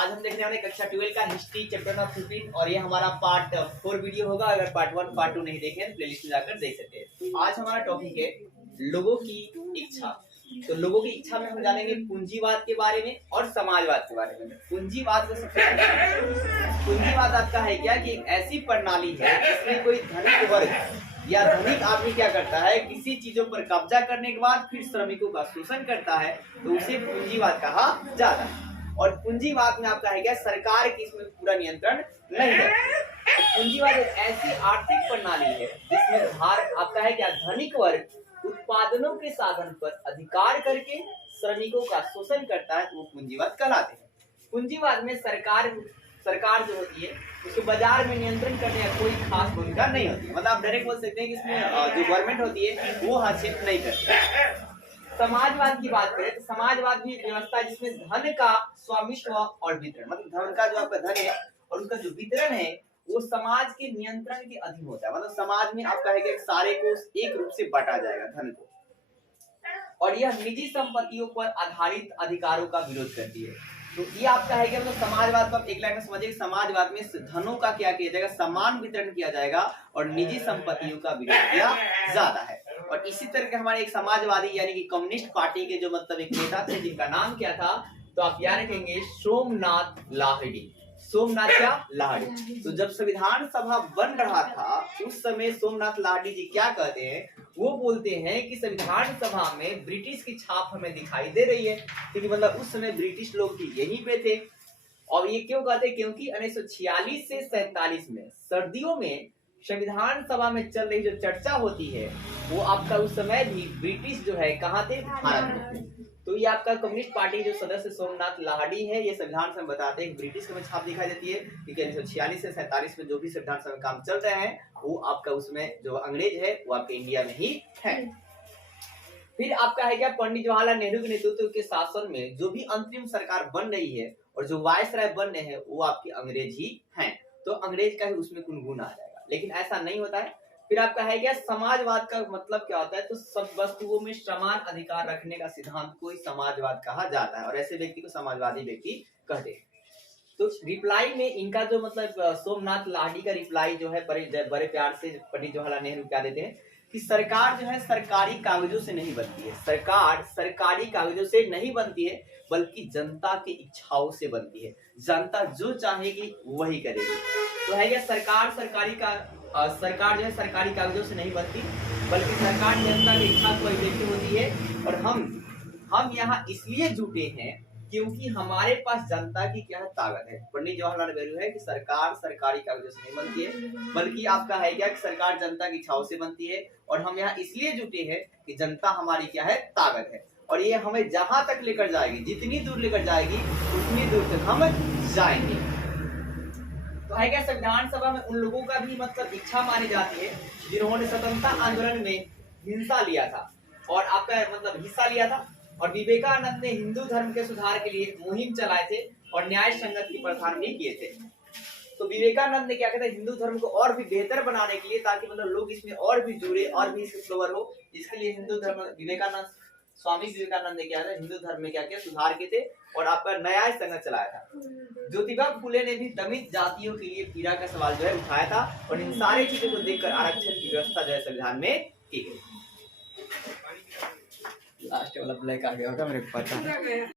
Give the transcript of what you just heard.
आज हम देखने वाले कक्षा 12 का हिस्ट्री चैप्टर नंबर 15 और ये हमारा पार्ट 4 वीडियो होगा। अगर पार्ट 1 पार्ट 2 नहीं देखे तो प्लेलिस्ट में जाकर देख सकते हैं। आज हमारा टॉपिक है लोगों की इच्छा। तो लोगों की इच्छा में हम जानेंगे पूंजीवाद के बारे में और समाजवाद के बारे में। पूंजीवाद को सबसे पूंजीवाद आपका है क्या कि एक ऐसी प्रणाली है जिसमें कोई धनिक वर्ग या धनिक आदमी क्या करता है, किसी चीजों पर कब्जा करने के बाद फिर श्रमिकों का शोषण करता है, तो उसे पूंजीवाद कहा जाता है। और पूंजीवाद में आपका है क्या, सरकार की इसमें पूरा नियंत्रण नहीं है। पूंजीवाद एक ऐसी आर्थिक प्रणाली है जिसमें आपका है क्या, धनिक वर्ग उत्पादनों के साधन पर अधिकार करके श्रमिकों का शोषण करता है, तो वो पूंजीवाद कहलाते हैं। पूंजीवाद में सरकार जो होती है उसको बाजार में नियंत्रण करने का कोई खास भूमिका नहीं होती है। मतलब आप डायरेक्ट बोल सकते हैं कि इसमें जो गवर्नमेंट होती है वो हस्तक्षेप नहीं करती। समाजवाद की बात करें तो समाजवाद भी एक व्यवस्था है जिसमें धन का स्वामित्व और वितरण, मतलब धन का जो आपका धन है और उसका जो वितरण है वो समाज के नियंत्रण के अधीन होता है। मतलब समाज में आपका है कि सारे को एक रूप से बांटा जाएगा धन को, और यह निजी संपत्तियों पर आधारित अधिकारों का विरोध करती है। तो ये आपका है कि मतलब समाजवाद को आप एक लाइन में समझिए। समाजवाद में धनों का क्या किया जाएगा, समान वितरण किया जाएगा और निजी संपत्तियों का विरोध किया जाता है। और इसी तरह के हमारे एक समाजवादी यानी कि कम्युनिस्ट पार्टी के जो मतलब एक नेता थे जिनका नाम क्या था, तो आप याद रखेंगे सोमनाथ लाहिड़ी। सोमनाथ क्या, लाहिड़ी। तो जब संविधान सभा बन रहा था उस समय सोमनाथ लाहिड़ी जी क्या कहते हैं, वो बोलते हैं कि संविधान सभा में ब्रिटिश की छाप हमें दिखाई दे रही है, क्योंकि मतलब उस समय ब्रिटिश लोग भी यहीं पे थे। और ये क्यों कहते हैं, क्योंकि 1946 से 47 में सर्दियों में संविधान सभा में चल रही जो चर्चा होती है वो आपका उस समय भी ब्रिटिश जो है कहाँ थे, भारत में। तो ये आपका कम्युनिस्ट पार्टी जो सदस्य सोमनाथ लाहिड़ी है, ये संविधान सभा में बताते हैं ब्रिटिश में छाप दिखाई देती है, क्योंकि 1946 से 47 में जो भी संविधान सभा में काम चल रहे हैं वो आपका उसमें जो अंग्रेज है वो आपके इंडिया में ही है। फिर आपका है क्या, पंडित जवाहरलाल नेहरू के नेतृत्व के शासन में जो भी अंतरिम सरकार बन रही है और जो वायसराय बन रहे हैं वो आपके अंग्रेज ही हैं, तो अंग्रेज का ही उसमें गुनगुन आ जाएगा, लेकिन ऐसा नहीं होता है। फिर आपका है क्या, समाजवाद का मतलब क्या होता है, तो सब वस्तुओं में समान अधिकार रखने का सिद्धांत को ही समाजवाद कहा जाता है, और ऐसे व्यक्ति को समाजवादी व्यक्ति कहते हैं। तो रिप्लाई में इनका जो मतलब सोमनाथ लाहिड़ी का रिप्लाई जो है बड़े प्यार से पंडित जवाहरलाल नेहरू क्या देते हैं कि सरकार जो है सरकारी कागजों से नहीं बनती है, सरकार सरकारी कागजों से नहीं बनती है बल्कि जनता की इच्छाओं से बनती है। जनता जो चाहेगी वही करेगी। तो है यह सरकार सरकार जो है सरकारी कागजों से नहीं बनती बल्कि सरकार जनता की इच्छा को अभिव्यक्ति होती है। और हम यहाँ इसलिए जुटे हैं क्योंकि हमारे पास जनता की क्या ताकत है। पंडित जवाहरलाल नेहरू है कि सरकार सरकारी कागजों से नहीं बनती है बल्कि आपका है क्या कि सरकार जनता की इच्छाओं से बनती है, और हम यहाँ इसलिए जुटे हैं कि जनता हमारी क्या है, ताकत है, और ये हमें जहां तक लेकर जाएगी, जितनी दूर लेकर जाएगी उतनी दूर तक हम जाएंगे। तो है क्या, संविधान सभा में उन लोगों का भी मतलब इच्छा मानी जाती है जिन्होंने स्वतंत्रता आंदोलन में हिस्सा लिया था और आपका मतलब हिस्सा लिया था, और विवेकानंद ने हिंदू धर्म के सुधार के लिए मुहिम चलाए थे और न्याय संगत की प्रसार भी किए थे। तो विवेकानंद ने क्या कहते हैं, हिंदू धर्म को और भी बेहतर बनाने के लिए, ताकि मतलब लोग इसमें और भी जुड़े और भी इसमें फ्लोवर हो, इसके लिए हिंदू धर्म स्वामी विवेकानंद ने क्या है, हिंदू धर्म में क्या किया, सुधार किए थे और आपका न्याय संगत चलाया था। ज्योतिबा फुले ने भी दलित जातियों के लिए पीड़ा का सवाल जो है उठाया था, और इन सारी चीजों को देखकर आरक्षण की व्यवस्था जो है संविधान में की गई। लास्ट वाला ब्लैक आ गया होगा मेरे को पता है।